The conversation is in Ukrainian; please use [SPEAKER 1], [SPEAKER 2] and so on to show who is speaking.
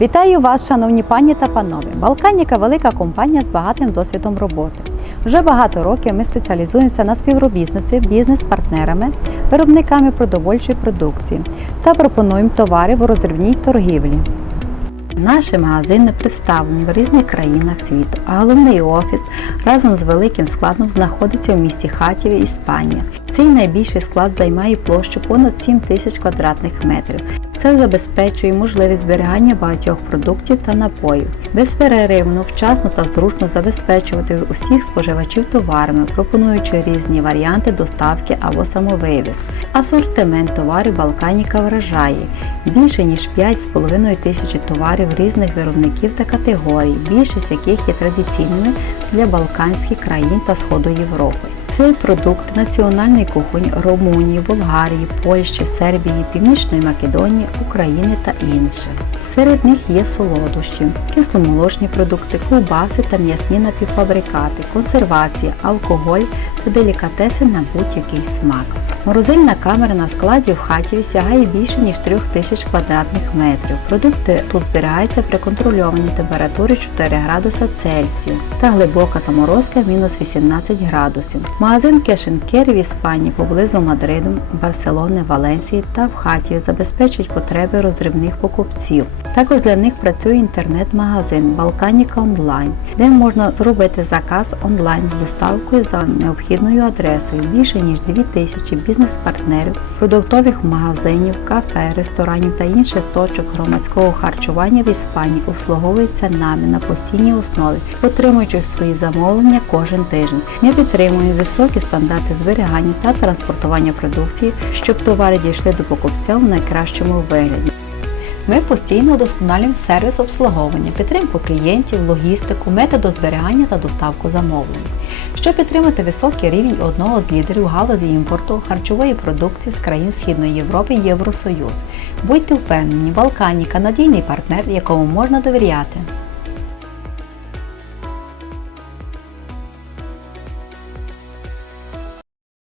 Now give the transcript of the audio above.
[SPEAKER 1] Вітаю вас, шановні пані та панове. Балканіка велика компанія з багатим досвідом роботи. Вже багато років ми спеціалізуємося на співробітництві бізнес-партнерами, виробниками продовольчої продукції та пропонуємо товари в роздрібній торгівлі. Наші магазини представлені в різних країнах світу, а головний офіс разом з великим складом знаходиться у місті Хатіві, Іспанія. Цей найбільший склад займає площу понад 7 тисяч квадратних метрів. Це забезпечує можливість зберігання багатьох продуктів та напоїв, безперервно, вчасно та зручно забезпечувати усіх споживачів товарами, пропонуючи різні варіанти доставки або самовивіз. Асортимент товарів Балканіка вражає більше ніж 5,5 тисячі товарів різних виробників та категорій, більшість яких є традиційними для балканських країн та Сходу Європи. Цей продукт національний кухонь Румунії, Болгарії, Польщі, Сербії, Північної Македонії, України та інших. Серед них є солодощі, кисломолочні продукти, ковбаси та м'ясні напівфабрикати, консервація, алкоголь делікатеси на будь-який смак. Морозильна камера на складі в хаті сягає більше ніж 3000 квадратних метрів. Продукти тут зберігаються при контрольованій температурі 4 градуса Цельсія та глибока заморозка мінус 18 градусів. Магазин Carry в Іспанії поблизу Мадриду, Барселони, Валенсії та в хаті забезпечують потреби роздрібних покупців. Також для них працює інтернет-магазин Балканіка Онлайн, де можна зробити заказ онлайн з доставкою за необхідною адресою. Більше ніж 2000 бізнес-партнерів, продуктових магазинів, кафе, ресторанів та інших точок громадського харчування в Іспанії обслуговуються нами на постійній основі, отримуючи свої замовлення кожен тиждень. Ми підтримуємо високі стандарти зберігання та транспортування продукції, щоб товари дійшли до покупця в найкращому вигляді. Ми постійно удосконалюємо сервіс обслуговування, підтримку клієнтів, логістику, методозберігання та доставку замовлень. Щоб підтримати високий рівень одного з лідерів галузі імпорту харчової продукції з країн Східної Європи Євросоюз, будьте впевнені, Балканіка надійний партнер, якому можна довіряти.